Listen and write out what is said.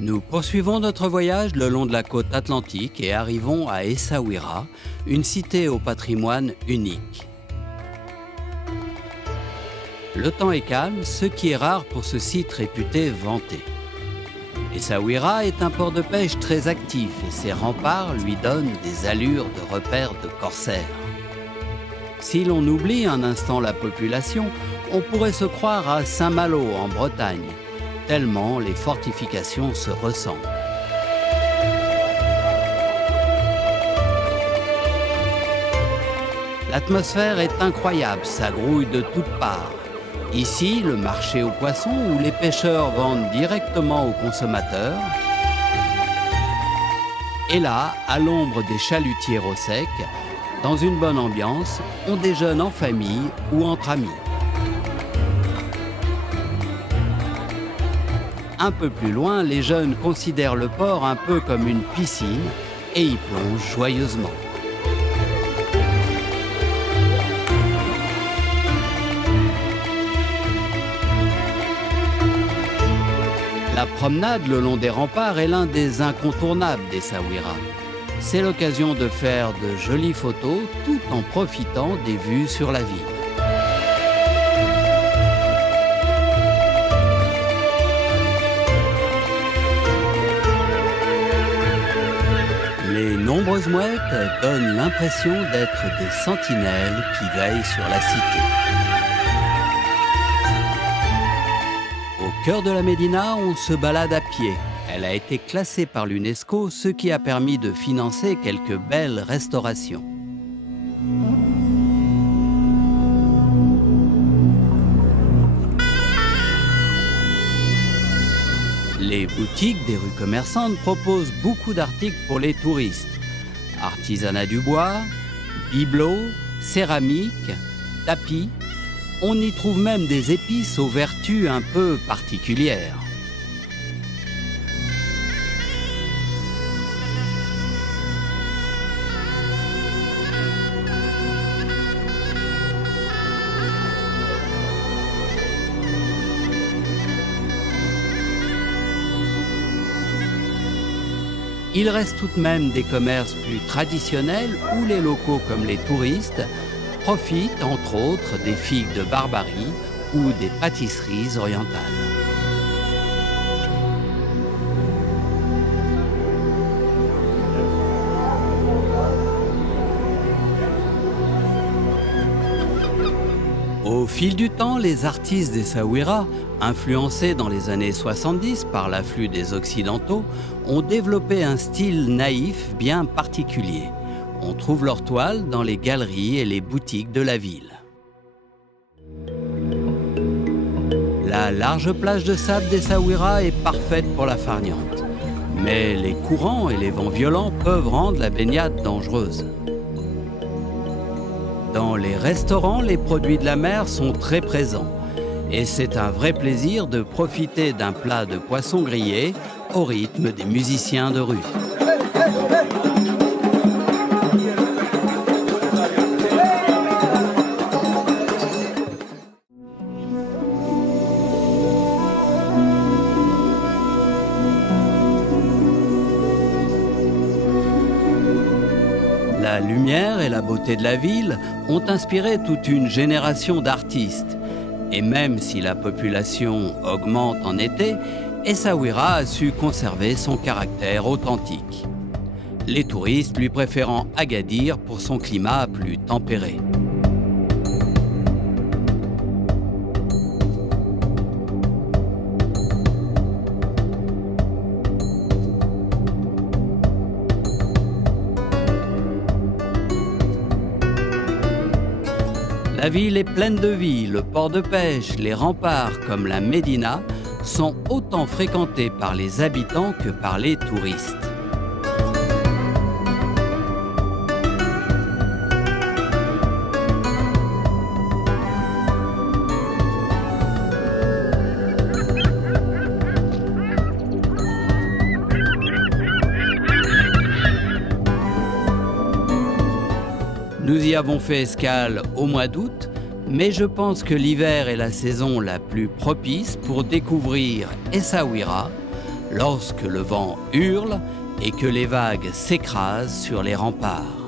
Nous poursuivons notre voyage le long de la côte atlantique et arrivons à Essaouira, une cité au patrimoine unique. Le temps est calme, ce qui est rare pour ce site réputé vanté. Essaouira est un port de pêche très actif et ses remparts lui donnent des allures de repère de corsaires. Si l'on oublie un instant la population, on pourrait se croire à Saint-Malo en Bretagne, tellement les fortifications se ressemblent. L'atmosphère est incroyable, ça grouille de toutes parts. Ici, le marché aux poissons où les pêcheurs vendent directement aux consommateurs. Et là, à l'ombre des chalutiers au sec, dans une bonne ambiance, on déjeune en famille ou entre amis. Un peu plus loin, les jeunes considèrent le port un peu comme une piscine et y plongent joyeusement. La promenade le long des remparts est l'un des incontournables d'Essaouira. C'est l'occasion de faire de jolies photos tout en profitant des vues sur la ville. Les nombreuses mouettes donnent l'impression d'être des sentinelles qui veillent sur la cité. Au cœur de la Médina, on se balade à pied. Elle a été classée par l'UNESCO, ce qui a permis de financer quelques belles restaurations. Les boutiques des rues commerçantes proposent beaucoup d'articles pour les touristes. Artisanat du bois, bibelots, céramique, tapis. On y trouve même des épices aux vertus un peu particulières. Il reste tout de même des commerces plus traditionnels où les locaux comme les touristes profitent entre autres des figues de Barbarie ou des pâtisseries orientales. Au fil du temps, les artistes d'Essaouira, influencés dans les années 70 par l'afflux des Occidentaux, ont développé un style naïf bien particulier. On trouve leurs toiles dans les galeries et les boutiques de la ville. La large plage de sable d'Essaouira est parfaite pour la farniente. Mais les courants et les vents violents peuvent rendre la baignade dangereuse. Dans les restaurants, les produits de la mer sont très présents. Et c'est un vrai plaisir de profiter d'un plat de poisson grillé au rythme des musiciens de rue. La lumière et la beauté de la ville ont inspiré toute une génération d'artistes. Et même si la population augmente en été, Essaouira a su conserver son caractère authentique. Les touristes lui préférant Agadir pour son climat plus tempéré. La ville est pleine de vie, le port de pêche, les remparts comme la Médina sont autant fréquentés par les habitants que par les touristes. Nous y avons fait escale au mois d'août, mais je pense que l'hiver est la saison la plus propice pour découvrir Essaouira, lorsque le vent hurle et que les vagues s'écrasent sur les remparts.